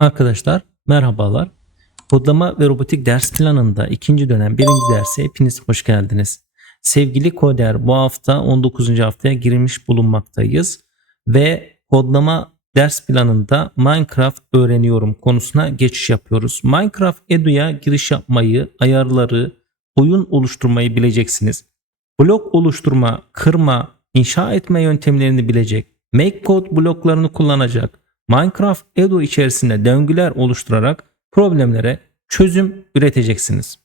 Arkadaşlar merhabalar. Kodlama ve robotik ders planında ikinci dönem birinci derse hepiniz hoş geldiniz. Sevgili Koder, bu hafta 19. haftaya girmiş bulunmaktayız ve kodlama ders planında Minecraft öğreniyorum konusuna geçiş yapıyoruz. Minecraft Edu'ya giriş yapmayı, ayarları, oyun oluşturmayı bileceksiniz. Blok oluşturma, kırma, inşa etme yöntemlerini bilecek, MakeCode bloklarını kullanacak, Minecraft Edu içerisinde döngüler oluşturarak problemlere çözüm üreteceksiniz.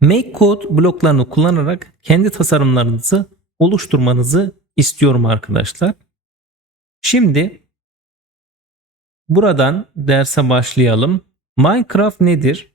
MakeCode bloklarını kullanarak kendi tasarımlarınızı oluşturmanızı istiyorum arkadaşlar. Şimdi buradan derse başlayalım. Minecraft nedir?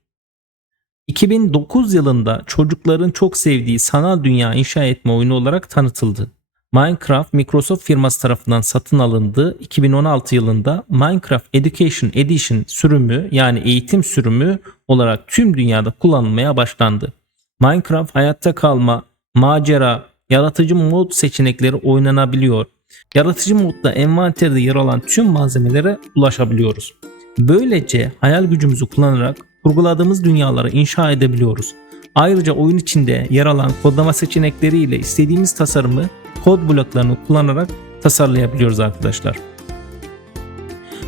2009 yılında çocukların çok sevdiği sanal dünya inşa etme oyunu olarak tanıtıldı. Minecraft Microsoft firması tarafından satın alındı. 2016 yılında Minecraft Education Edition sürümü yani eğitim sürümü olarak tüm dünyada kullanılmaya başlandı. Minecraft hayatta kalma, macera, yaratıcı mod seçenekleri oynanabiliyor. Yaratıcı modda envanterde yer alan tüm malzemelere ulaşabiliyoruz. Böylece hayal gücümüzü kullanarak kurguladığımız dünyaları inşa edebiliyoruz. Ayrıca oyun içinde yer alan kodlama seçenekleriyle istediğimiz tasarımı kod bloklarını kullanarak tasarlayabiliyoruz arkadaşlar.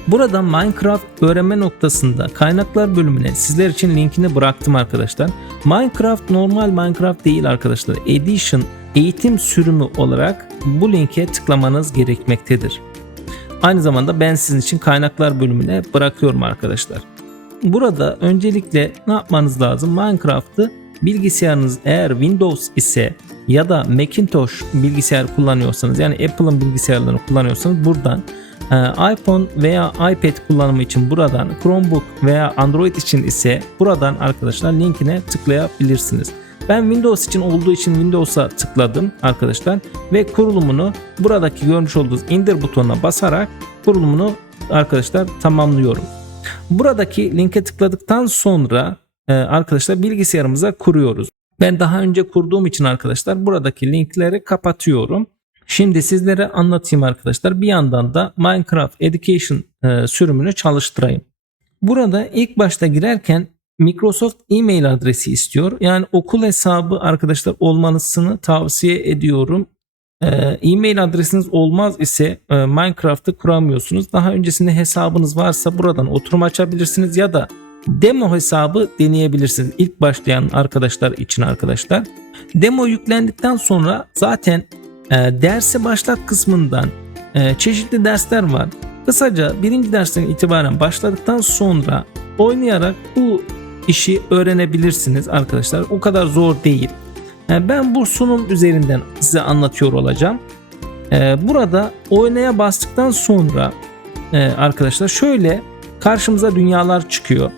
Burada Minecraft öğrenme noktasında kaynaklar bölümüne sizler için linkini bıraktım arkadaşlar. Minecraft normal Minecraft değil arkadaşlar. Edition eğitim sürümü olarak bu linke tıklamanız gerekmektedir. Aynı zamanda ben sizin için kaynaklar bölümüne bırakıyorum arkadaşlar. Burada öncelikle ne yapmanız lazım? Minecraft'ı bilgisayarınız eğer Windows ise ya da Macintosh bilgisayar kullanıyorsanız yani Apple'ın bilgisayarlarını kullanıyorsanız buradan iPhone veya iPad kullanımı için buradan Chromebook veya Android için ise buradan arkadaşlar linkine tıklayabilirsiniz. Ben Windows için olduğu için Windows'a tıkladım arkadaşlar ve kurulumunu buradaki görmüş olduğunuz indir butonuna basarak kurulumunu arkadaşlar tamamlıyorum. Buradaki linke tıkladıktan sonra arkadaşlar bilgisayarımıza kuruyoruz. Ben daha önce kurduğum için arkadaşlar buradaki linkleri kapatıyorum. Şimdi sizlere anlatayım arkadaşlar. Bir yandan da Minecraft Education sürümünü çalıştırayım. Burada ilk başta girerken Microsoft e-mail adresi istiyor. Yani okul hesabı arkadaşlar olmanızını tavsiye ediyorum. E-mail adresiniz olmaz ise Minecraft'ı kuramıyorsunuz. Daha öncesinde hesabınız varsa buradan oturum açabilirsiniz ya da demo hesabı deneyebilirsiniz. İlk başlayan arkadaşlar için arkadaşlar. Demo yüklendikten sonra zaten derse başlat kısmından çeşitli dersler var. Kısaca birinci dersten itibaren başladıktan sonra oynayarak bu işi öğrenebilirsiniz arkadaşlar. O kadar zor değil. Ben bu sunum üzerinden size anlatıyor olacağım. Burada oynaya bastıktan sonra arkadaşlar şöyle karşımıza dünyalar çıkıyor.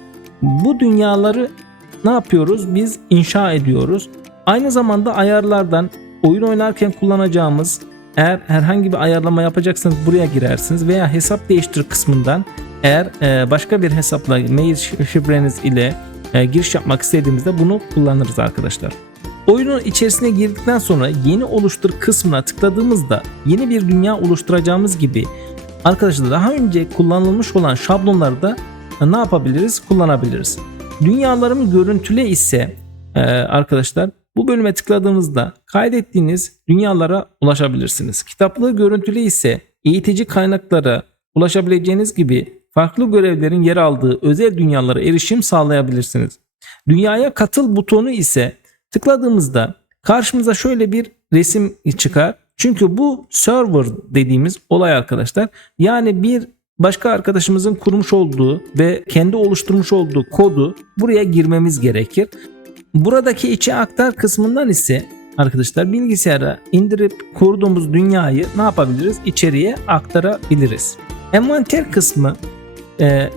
Bu dünyaları ne yapıyoruz? Biz inşa ediyoruz. Aynı zamanda ayarlardan oyun oynarken kullanacağımız eğer herhangi bir ayarlama yapacaksanız buraya girersiniz veya hesap değiştir kısmından eğer başka bir hesapla mail şifreniz ile giriş yapmak istediğimizde bunu kullanırız arkadaşlar. Oyunun içerisine girdikten sonra yeni oluştur kısmına tıkladığımızda yeni bir dünya oluşturacağımız gibi arkadaşlar daha önce kullanılmış olan şablonları da ne yapabiliriz? Kullanabiliriz. Dünyalarımı görüntüle ise arkadaşlar bu bölüme tıkladığımızda kaydettiğiniz dünyalara ulaşabilirsiniz. Kitaplığı görüntülü ise eğitici kaynaklara ulaşabileceğiniz gibi farklı görevlerin yer aldığı özel dünyalara erişim sağlayabilirsiniz. Dünyaya katıl butonu ise tıkladığımızda karşımıza şöyle bir resim çıkar. Çünkü bu server dediğimiz olay arkadaşlar. Yani bir başka arkadaşımızın kurmuş olduğu ve kendi oluşturmuş olduğu kodu buraya girmemiz gerekir. Buradaki içe aktar kısmından ise arkadaşlar bilgisayara indirip kurduğumuz dünyayı ne yapabiliriz? İçeriye aktarabiliriz. Envanter kısmı.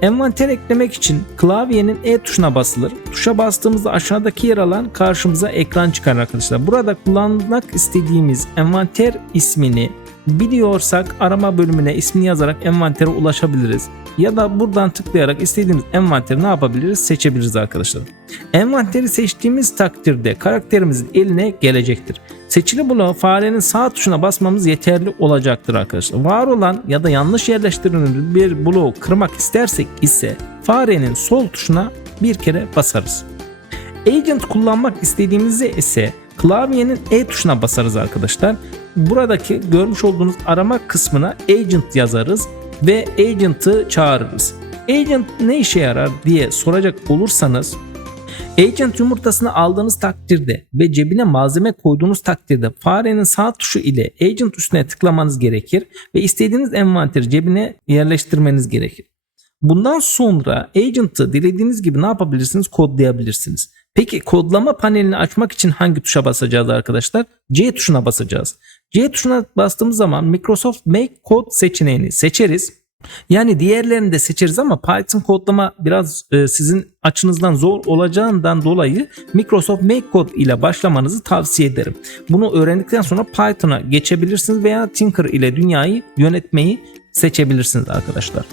Envanter eklemek için klavyenin E tuşuna basılır. Tuşa bastığımızda aşağıdaki yer alan karşımıza ekran çıkar arkadaşlar. Burada kullanmak istediğimiz envanter ismini biliyorsak arama bölümüne ismini yazarak envantere ulaşabiliriz. Ya da buradan tıklayarak istediğimiz envanteri ne yapabiliriz? Seçebiliriz arkadaşlar. Envanteri seçtiğimiz takdirde karakterimizin eline gelecektir. Seçili bloğa farenin sağ tuşuna basmamız yeterli olacaktır arkadaşlar. Var olan ya da yanlış yerleştirilmiş bir bloğu kırmak istersek ise farenin sol tuşuna bir kere basarız. Agent kullanmak istediğimizde ise klavyenin E tuşuna basarız arkadaşlar. Buradaki görmüş olduğunuz arama kısmına agent yazarız ve agent'ı çağırırız. Agent ne işe yarar diye soracak olursanız, agent yumurtasını aldığınız takdirde ve cebine malzeme koyduğunuz takdirde farenin sağ tuşu ile agent üstüne tıklamanız gerekir ve istediğiniz envanteri cebine yerleştirmeniz gerekir. Bundan sonra agent'ı dilediğiniz gibi ne yapabilirsiniz? Kodlayabilirsiniz. Peki kodlama panelini açmak için hangi tuşa basacağız arkadaşlar? C tuşuna basacağız. C tuşuna bastığımız zaman Microsoft Make Code seçeneğini seçeriz. Yani diğerlerini de seçeriz ama Python kodlama biraz sizin açınızdan zor olacağından dolayı Microsoft Make Code ile başlamanızı tavsiye ederim. Bunu öğrendikten sonra Python'a geçebilirsiniz veya Tinker ile dünyayı yönetmeyi seçebilirsiniz arkadaşlar.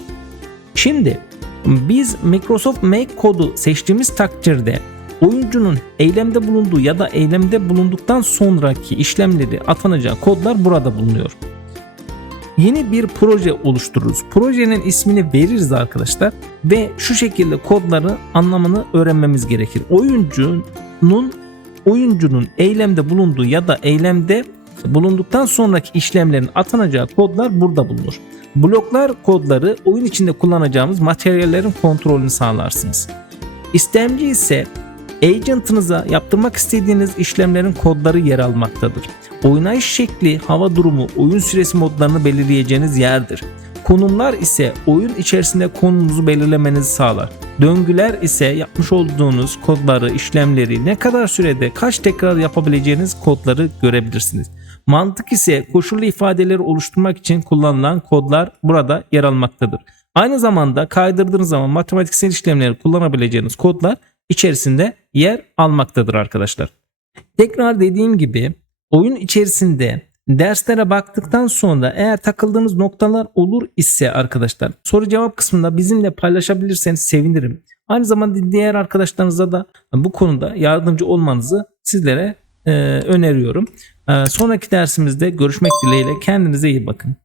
Şimdi biz Microsoft Make Code'u seçtiğimiz takdirde oyuncunun eylemde bulunduğu ya da eylemde bulunduktan sonraki işlemleri atanacağı kodlar burada bulunuyor. Yeni bir proje oluştururuz. Projenin ismini veririz arkadaşlar ve şu şekilde kodların anlamını öğrenmemiz gerekir. Oyuncunun eylemde bulunduğu ya da eylemde bulunduktan sonraki işlemlerin atanacağı kodlar burada bulunur. Bloklar kodları oyun içinde kullanacağımız materyallerin kontrolünü sağlarsınız. İstemci ise agent'ınıza yaptırmak istediğiniz işlemlerin kodları yer almaktadır. Oynayış şekli, hava durumu, oyun süresi modlarını belirleyeceğiniz yerdir. Konumlar ise oyun içerisinde konumunuzu belirlemenizi sağlar. Döngüler ise yapmış olduğunuz kodları, işlemleri, ne kadar sürede kaç tekrar yapabileceğiniz kodları görebilirsiniz. Mantık ise koşullu ifadeleri oluşturmak için kullanılan kodlar burada yer almaktadır. Aynı zamanda kaydırdığınız zaman matematiksel işlemleri kullanabileceğiniz kodlar içerisinde yer almaktadır arkadaşlar. Tekrar dediğim gibi oyun içerisinde derslere baktıktan sonra eğer takıldığınız noktalar olur ise arkadaşlar soru cevap kısmında bizimle paylaşabilirseniz sevinirim. Aynı zamanda diğer arkadaşlarınıza da bu konuda yardımcı olmanızı sizlere öneriyorum. Sonraki dersimizde görüşmek dileğiyle, kendinize iyi bakın.